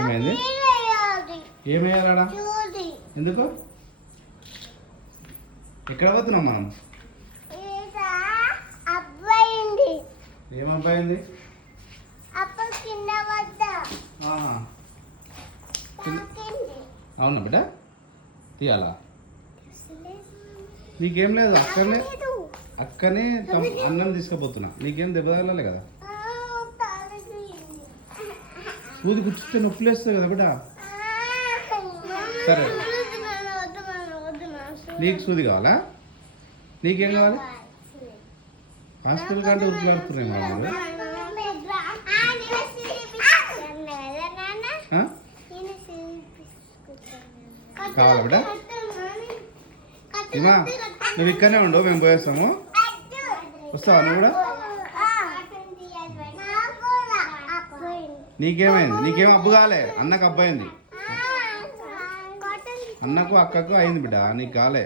ఏమైంది? ఏమేయాలడా? ఎందుకు? ఎక్కడ పోతున్నాం మనం? ఏం అబ్బాయింది? అవునా బిడ్డ? తీయాలా? నీకేం లేదు, అక్కనే అన్నం తీసుకుపోతున్నా. నీకేం దెబ్బ తగలాలి కదా? సూది కూర్చుంటే నొప్పులు వేస్తుంది కదా బిడ్డ? సరే, నీకు సూది కావాలా? నీకేం కావాలి? హాస్పిటల్ కంటే ఉద్యోగస్తున్నాయి వాళ్ళు. కావాలా బిడ్డ? ఇమా, నువ్వు ఇక్కడనే ఉండు, మేము పోయేస్తాము. వస్తావా నువ్వు కూడా? నీకేమైంది? నీకేం అబ్బు కాలే? అన్నకు అబ్బాయింది. అన్నకు అక్కకు అయింది బిడ్డ, నీకు కాలే.